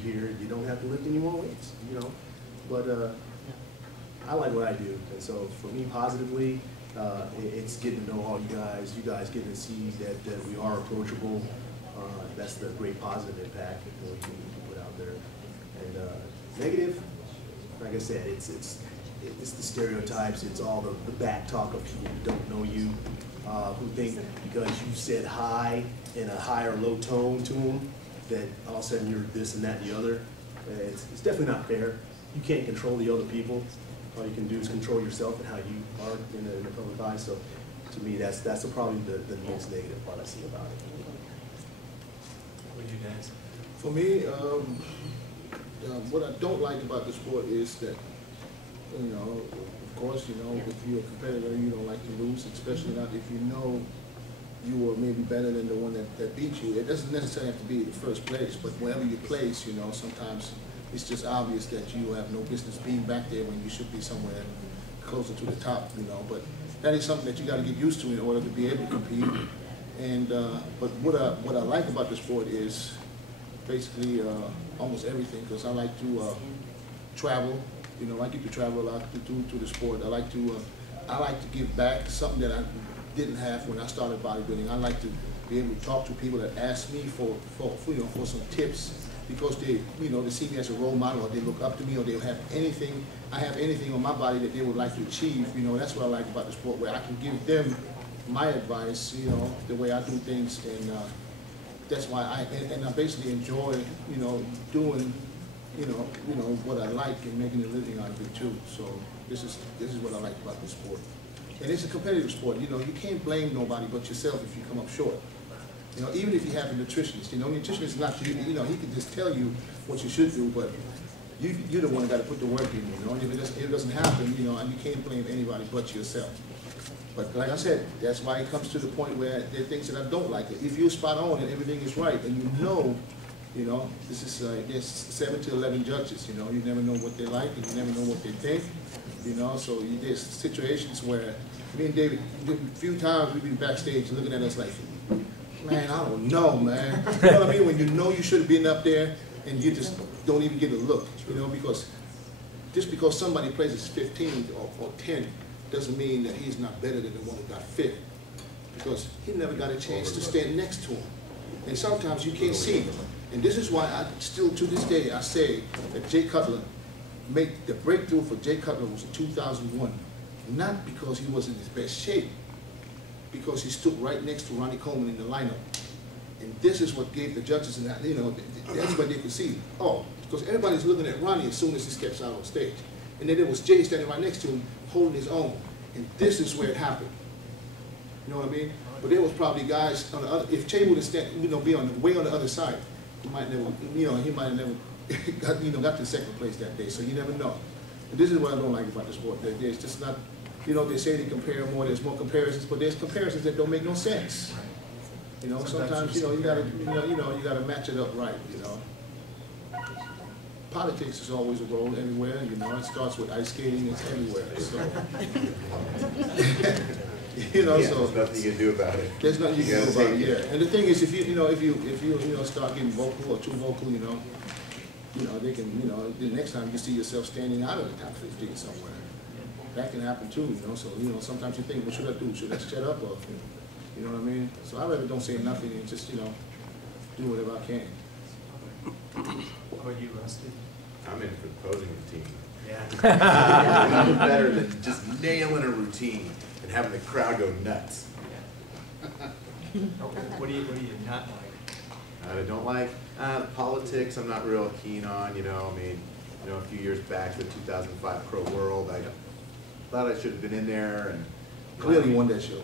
here. You don't have to lift any more weights, you know. But I like what I do, and so for me, positively, it's getting to know all you guys. You guys getting to see that we are approachable. That's the great positive impact that we can put out there. And negative, like I said, it's the stereotypes. It's all the back talk of people who don't know you, who think because you said hi in a high or low tone to them, that all of a sudden you're this and that and the other. It's definitely not fair. You can't control the other people. All you can do is control yourself and how you are in the public eye. So to me, that's probably the most negative part I see about it. What do you guys? For me, what I don't like about the sport is that, you know, of course, you know, if you're a competitor, you don't like to lose, especially not if you know you were maybe better than the one that beat you. It doesn't necessarily have to be the first place, but wherever you place, you know, sometimes it's just obvious that you have no business being back there when you should be somewhere closer to the top, you know. But that is something that you got to get used to in order to be able to compete. And but what I like about the sport is basically almost everything, because I like to travel. You know, I get to travel a lot to the sport. I like to give back something that I didn't have when I started bodybuilding. I like to be able to talk to people that ask me for some tips, because they see me as a role model, or they look up to me, or they have anything. I have anything on my body that they would like to achieve. You know, that's what I like about the sport, where I can give them my advice. You know, the way I do things, and that's why I basically enjoy doing what I like and making a living out of it too. So this is what I like about the sport. And it's a competitive sport. You know, you can't blame nobody but yourself if you come up short. You know, even if you have a nutritionist, nutritionist is not you. You know, he can just tell you what you should do, but you're the one that got to put the work in. You know, and if it doesn't happen, and you can't blame anybody but yourself. But like I said, that's why it comes to the point where there are things that I don't like. If you're spot on and everything is right, and this is there's 7 to 11 judges. You know, you never know what they like, and you never know what they think. You know, so there's situations where me and David, a few times we've been backstage looking at us like, man, I don't know, man. You know what I mean? When you know you should have been up there and you just don't even get a look, because just because somebody places 15 or 10 doesn't mean that he's not better than the one who got 5th, because he never got a chance to stand next to him. And sometimes you can't see him. And this is why I still, to this day, I say that Jay Cutler, the breakthrough for Jay Cutler was in 2001, not because he was in his best shape, because he stood right next to Ronnie Coleman in the lineup. And this is what gave the judges, and everybody could see, because everybody's looking at Ronnie as soon as he steps out on stage. And then there was Jay standing right next to him, holding his own. And this is where it happened. You know what I mean? But there was probably guys on the other, if Jay would have be way on the other side, he might never, he might have never got to second place that day. So you never know. And this is what I don't like about the sport. There's just not, they say they compare more. There's more comparisons, but there's comparisons that don't make no sense. You know, sometimes you gotta match it up right. You know, politics is always a role everywhere. You know, it starts with ice skating. It's everywhere. So. So there's nothing you can do about it. There's nothing you can do about it. Yeah, and the thing is, if you start getting vocal or too vocal, they can, the next time you see yourself standing out of the top 15 somewhere, that can happen too. So sometimes you think, what should I do? Should I shut up, or you know what I mean? So I rather don't say nothing and just do whatever I can. How about you, Rusty? I'm in for the posing routine. Yeah. Nothing better than just nailing a routine and having the crowd go nuts. What do you not like? I don't like politics. I'm not real keen on. A few years back, the 2005 Pro World, I thought I should have been in there, and clearly won that show.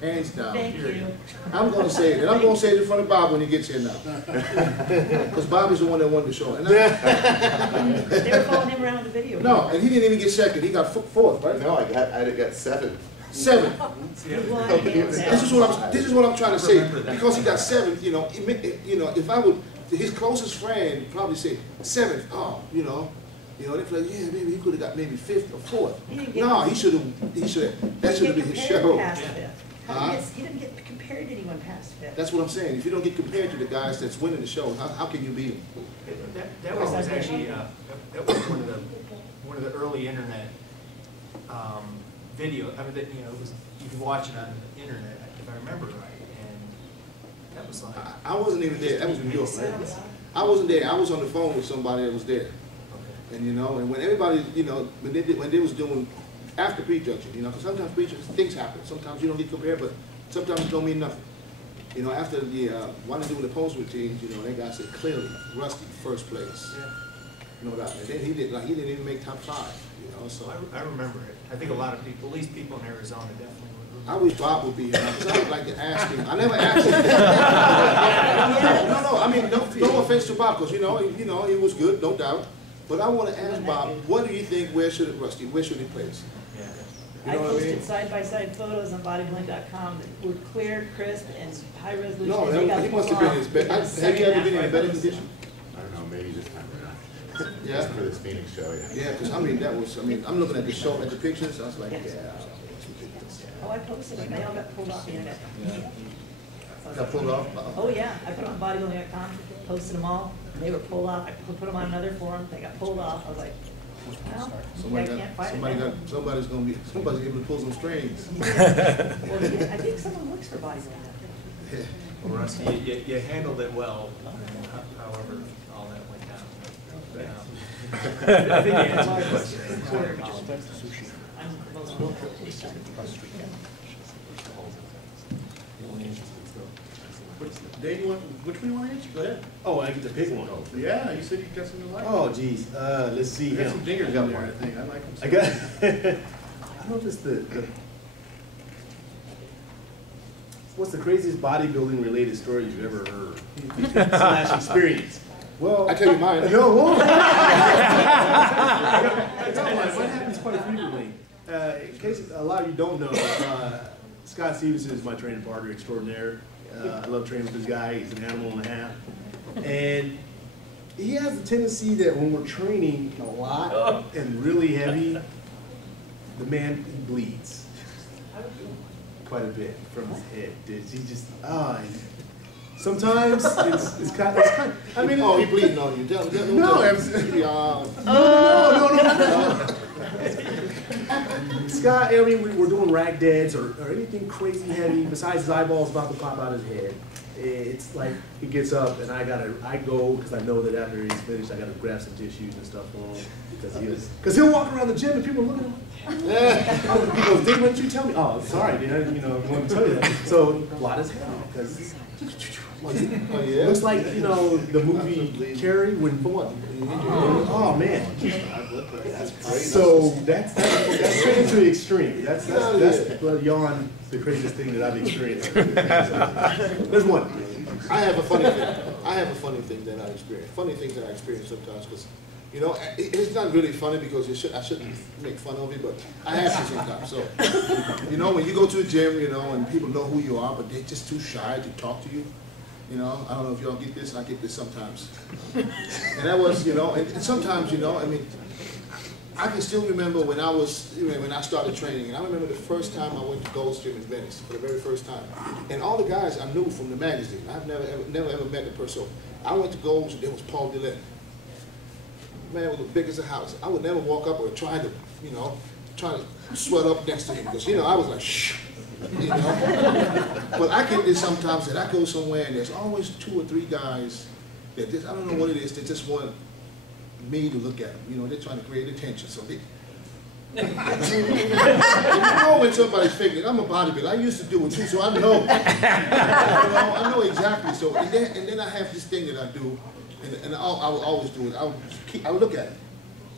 Hands down. Thank you. I'm going to say it, and I'm going to say it in front of Bob when he gets here now. Because Bob is the one that won the show. And They were following him around with the video. No, and he didn't even get second. He got 4th, right? No, I got 7th. 7th. This is what I'm trying to say. Because he got 7th, if I would, his closest friend would probably say 7th. Oh, they'd be like, yeah, maybe he could have got maybe 5th or 4th. No, he should have. That should have been his show. He didn't get compared to anyone past fifth. That's what I'm saying. If you don't get compared to the guys that's winning the show, how can you beat them? That was actually, that was one of the early internet video, I mean, that, you know, it was, you could watch it on the internet, if I remember right, and that was like. I wasn't even there. That was New York, right? I wasn't there. I was on the phone with somebody that was there. Okay. And you know, and when everybody, you know, when they was doing after prejudging, you know, because sometimes prejudging, things happen. Sometimes you don't get compared, but sometimes it don't mean nothing. You know, after the when they doing the post routines, you know, that guy said clearly, Rusty first place. Yeah. No doubt. And then he didn't even make top 5. You know, so I remember it. I think a lot of people, at least people in Arizona, definitely would remember. I wish Bob would be here because I would like to ask him. I never asked him. No. I mean, no offense to Bob, because you know, he was good, no doubt. But I want to ask Bob, what do you think? Where should he place? Yeah. You I know what I posted mean? side-by-side photos on bodybuilding.com that were clear, crisp, and high resolution. No, They got he must have pulled been in off his best. in the Have you second ever been in a after I better posted. condition? I don't know, maybe this time around. Yeah. Just for this Phoenix show, yeah. Yeah, because I mean, I'm looking at the show, at the pictures, I was like, yeah, it's ridiculous. Oh, I posted it, they all got pulled off the internet. Got pulled off? Oh, yeah, I put it on bodybuilding.com, posted them all, and they were pulled off, I put them on another forum, they got pulled off, I was like, well, I can't fight it now. Somebody's able to pull some strings. Well, yeah, I think someone looks for bodybuilding. Well, Rusty, you handled it well, however, all that went down. I think you answered the question. I'm the most Dave, which one you want to answer? Go ahead. Oh, I get to pick one. Yeah, you said you got some to like. Oh, geez, let's see. You got some dingers in there, I think. I like them. I got, I don't know if it's what's the craziest bodybuilding related story you've ever heard? Slash experience? Well, I tell you mine. No, what happens quite frequently. In case a lot of you don't know, Scott Stevenson is my training partner extraordinaire. I love training with this guy. He's an animal and a half. And he has a tendency that when we're training a lot and really heavy, the man, he bleeds quite a bit from his head. He just, sometimes it's kind of, I mean, Oh, he bleeding on you. Tell him. No, no. Scott, I mean, we're doing rack deads or anything crazy heavy besides his eyeballs about to pop out of his head. It's like he gets up and I go because I know that after he's finished, I gotta grab some tissues and stuff for him because he'll walk around the gym and people look at him. He goes, "Dave, what did you tell me?" Oh, sorry, dude. I want to tell you that. So blood is hell because. Oh, yeah? Looks like, the movie Carrie when for what? Oh man. So that's taken to the extreme. That's beyond the craziest thing that I've experienced. There's one. I have a funny thing that I experience. Funny things that I experience sometimes because, it's not really funny because I shouldn't make fun of it, but I have to sometimes. So, when you go to a gym, and people know who you are, but they're just too shy to talk to you. I don't know if y'all get this, I get this sometimes. And that was, and sometimes, I can still remember when when I started training, and I remember the first time I went to Gold's Gym in Venice for the very first time. And all the guys I knew from the magazine. I've never ever met the person. So I went to Gold's, and there was Paul Dillette. Man was as big as a house. I would never walk up or try to swell up next to him because, I was like, shh. But I get this sometimes that I go somewhere and there's always 2 or 3 guys that I don't know what it is, they just want me to look at them. They're trying to create attention. So they you know when somebody's faking it. I'm a bodybuilder. I used to do it too, so I know. I know exactly. So and then I have this thing that I do, and I will always do it. I'll look at him,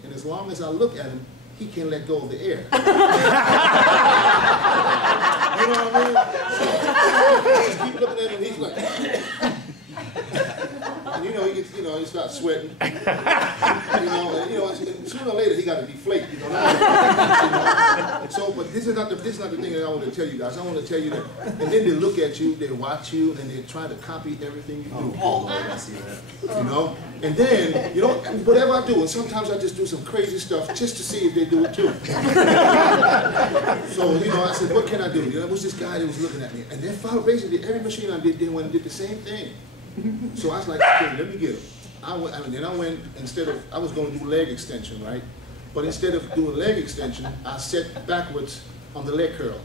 and as long as I look at him, he can't let go of the air. You know what I mean? So, I just keep looking at him, he's like, and he gets you know, he starts sweating. And sooner or later he got to deflate. You know. So, but this is not the thing that I want to tell you guys. I want to tell you that, and then they look at you, they watch you, and they try to copy everything you do. Oh, I see that. You know, and then whatever I do, and sometimes I just do some crazy stuff just to see if they do it too. So I said, what can I do? There was this guy that was looking at me, and they followed basically every machine I did. They went and did the same thing. So I was like, okay, let me get him. I went, instead of, I was going to do leg extension, right? But instead of doing leg extension, I set backwards on the leg curl.